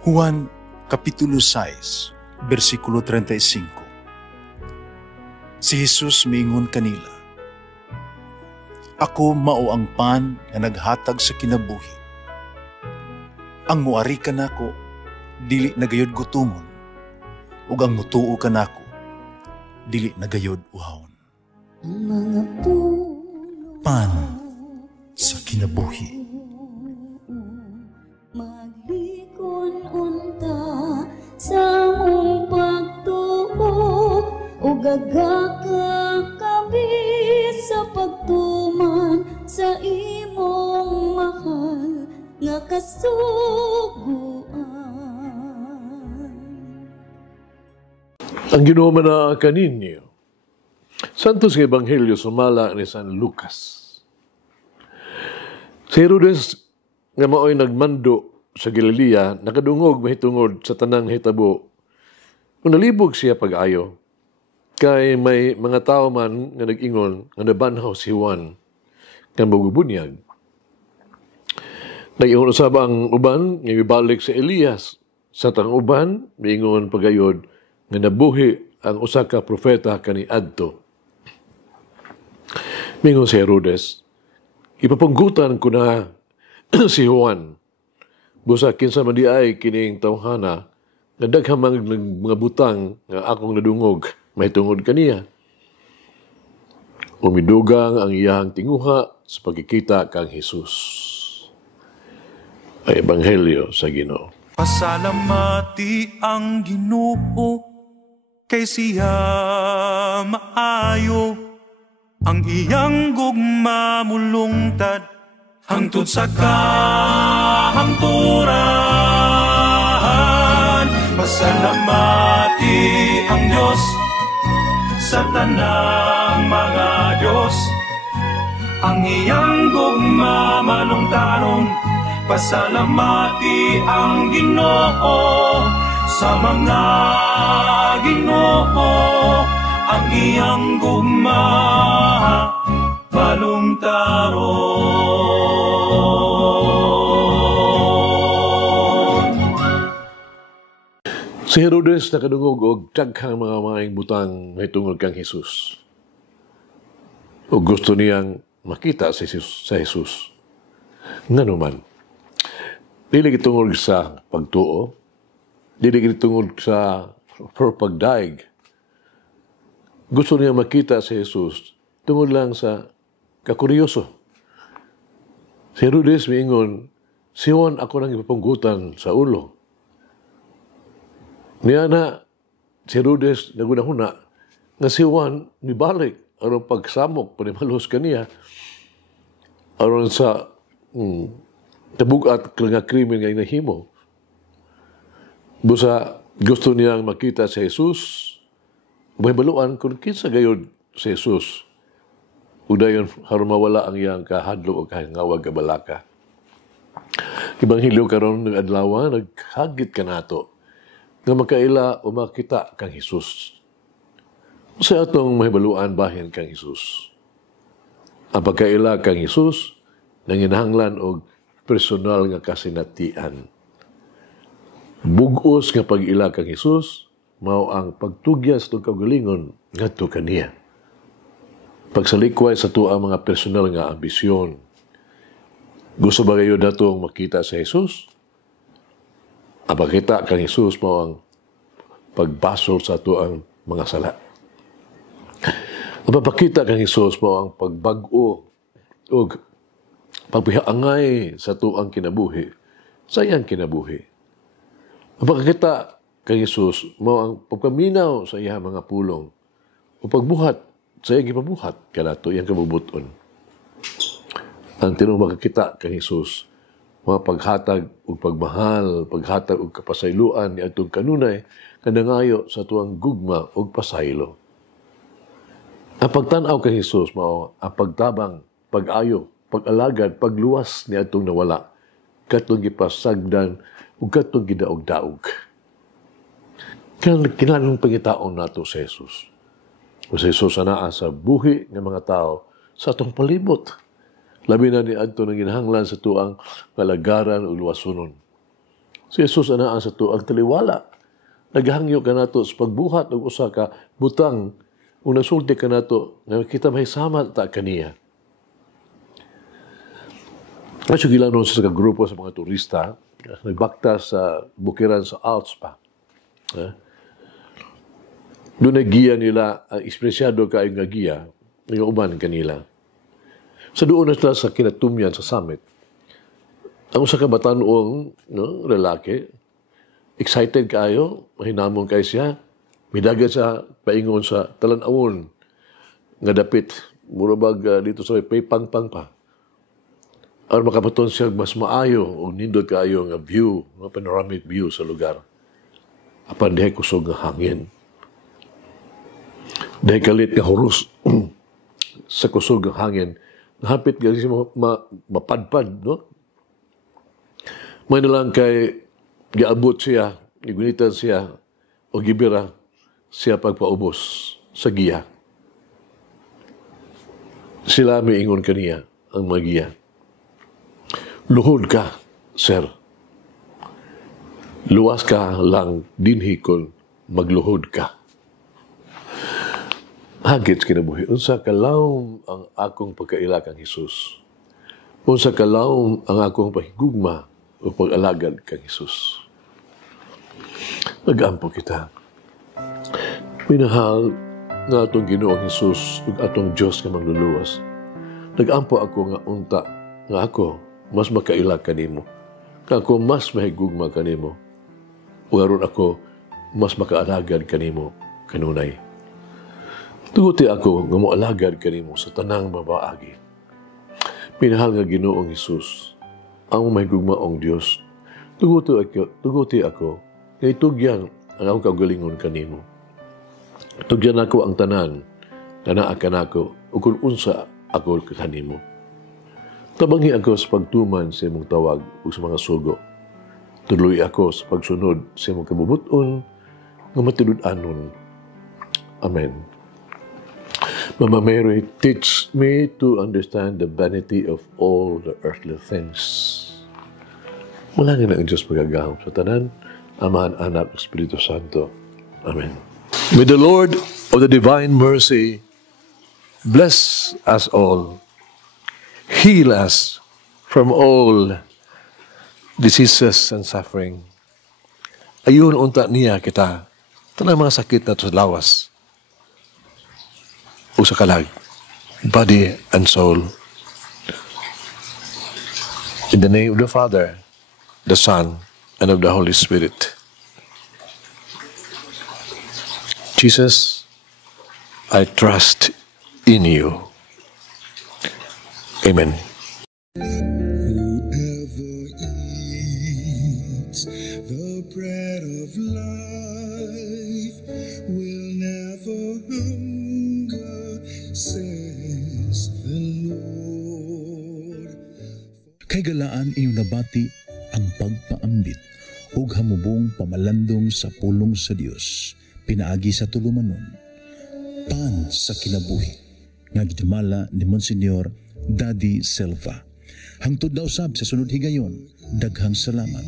Juan Kapitulo 6, versikulo 35. Si Jesus miingon kanila, "Ako mao ang pan nga naghatag sa kinabuhi. Ang muari kanako dili nagayod gutomon, ug ang mutuo kanako dili nagayod uhawon." Pan sa kinabuhi. Maglikon unta sa mong pagtuo ug gagaka kami sa pagtuman sa imong mahal nga kasuguan. Ang Ginoo man kaninyo Santos nga Ebanghelyo sumala ni San Lucas. Si Herodes nga mao'y nagmando sa Galilea, nakadungog mahitungod sa tanang hitabo. Kung nalibog siya pag-ayo, kay may mga tao man nga nag-ingon nga nabanhaw si Juan kan magubunyag. Nag-ingon usab ang uban nga ibalik sa Elias. Sa tang uban, miingon pagayod nga nabuhi ang usa ka propeta kani adto. Mingon si Herodes, ipapanggutan ko na si Juan. Busa kinsa man di ay kining tawhana nga daghamang mga butang nga akong nadungog mahitungod kaniya. Umidugang ang iyang tinguha sa pagkikita kang Jesus. Ay Ebanghelyo sa Ginoo. Pasalamati ang Ginoo kay siya maayo. Ang iyang gugma mulungtad hangtod sa kahangturan. Pasalamati ang Diyos sa tanang mga Diyos. Ang iyang gugma malungtaron. Pasalamati ang Ginoo sa mga Ginoo. Ang iyang gugma balungtaron. Si Herodes nakadungog og daghang mga maayong butang mahitungod kang Jesus. O gusto niyang makita sa Jesus. Nganuman, dili gitungod sa pagtuo, dili gitungod sa pagdaig. Gusto niya makita si Jesus tungod lang sa kakuryoso. Si Herodes miingon, si Juan ako nang ipapanggutan sa ulo. Niya na si Herodes naguna-huna nga si Juan nibalik aron pagsamok panimalos kaniya aron sa tabugat nga krimen nga inahimo. Busa gusto niyang makita si Jesus. Mahibaluan kung kinsa gayod si Jesus. Udayon haron mawala ang iyang kahadlo o kahingawag kabalaka. Ebanghelyo karon ng adlaw naghagit kanato nga makaila o makita kang Jesus. Sa atong mahibaluan bahin kang Jesus. Ang pagkaila kang Jesus nanginahanglan og personal nga kasinatian. Bugos nga pag-ila kang Jesus mao ang pagtugyas ng kaugalingon ngadto kaniya. Pagsalikway sa tuang mga personal nga ambisyon. Gusto ba kayo datong makita sa Jesus? Ang pagkita kang Jesus mao ang pagbasol sa tuang mga sala. Ang pagpakita kang Jesus mao ang pagbag-o o pagpihaangay sa tuang kinabuhi, sa iyang kinabuhi. Ang pagkakita kang Jesus mao ang pagpaminaw sa iyang mga pulong o pagbuhat sa iyang gipabuhat kanato iyang kabubuton. Ang tinong makakita kang Jesus mga paghatag ug pagmahal, paghatag ug kapasayloan ni adtong kanunay kanangayo sa tuang gugma ug pasaylo. Ang pagtan-aw kang Jesus mao ang pagtabang, pag-ayo, pag-alagad, pagluwas ni adtong nawala, katong gipasagdan ug katong gidaog-daog. Kinalang pangitaon nato sa Jesus. O si Jesus anaa sa buhi ng mga tao sa atong palibot. Labi na ni adto nang ginahanglan sa tuang kalagaran o luwasunon. Si Jesus anaa sa to ang taliwala. Naghangyo ka nato sa pagbuhat ng usa ka butang kung nagsulti ka nato nga kita mahisama ta kaniya. At yung gilanon sa grupo sa mga turista, nagbakta sa bukiran sa Alps pa. Doon na giya nila, espresyado kayo nga giya, nag-uban kanila. Sa doon na sila sa kinatumyan sa summit, ang usa ka batan-ong lalaki, excited kayo, mahinamon kayo siya, midagan sa paingon sa talan-awon nga dapit, murabag dito sa may pang-pang pa. Aron makapaton siya mas maayo o nindot kayo nga view, nga panoramic view sa lugar. Apan dihay kusog nga hangin. Dihay kalit nga horus sa kusog nga hangin. Hapit gali siya mapadpad, no? May nalang kay giabot siya, gigunitan siya, o gibira siya pagpaubos sa giya. Sila may ingon kaniya ang mga giya. Luhod ka, sir. Luwas ka lang dinhi kon magluhod ka. Hagit kinabuhi. Unsa kalawom ang akong pagkaila kang Hesus. Unsa kalawom ang akong pahigugma o pag-alagad kang Hesus. Nag-ampo kita. Minahal nga atong Ginoong Hesus ug atong Dios nga mangluluwas. Nag-ampo ako nga unta nga ako mas makaila kanimo. Nga ako mas mahigugma kanimo. Ug aron ako mas makaalagad kanimo kanunay. Tuguti ako nga moalagad kanimo sa tanang mabaagi. Minahal nga Ginoong Hesus, ang mahigugmaong Dios. Tuguti ako nga itugyan ang akong kaugalingon kanimo. Tugyan ako ang tanan nga naa kanako ug kung unsa ako kanimo. Tabanghi ako sa pagtuman sa imong tawag ug sa mga sugo. Tuloy ako sa pagsunod sa imong kabubuton nga matinud-anon. Amen. Mama Mary, teach me to understand the vanity of all the earthly things. Malangin ang Diyos magagahom sa tanan, Amahan, Anak, Espiritu Santo. Amen. May the Lord of the divine mercy bless us all, heal us from all diseases and suffering. Ayun unta niya kita, tanang mga sakit na sa lawas, o sa kalag, body and soul. In the name of the Father, the Son, and of the Holy Spirit. Jesus, I trust in you. Amen. Whoever eats the bread of life will never hunger, says the Lord. Kay galaan inyong nabati ang pagpaambit ug hamubong pamalandong sa pulong sa Dios pinaagi sa tulumanon. Pan sa kinabuhi nga gidumala ni Monsignor Daddy Silva. Hangtod na usab sa sunod higayon, daghang salamat.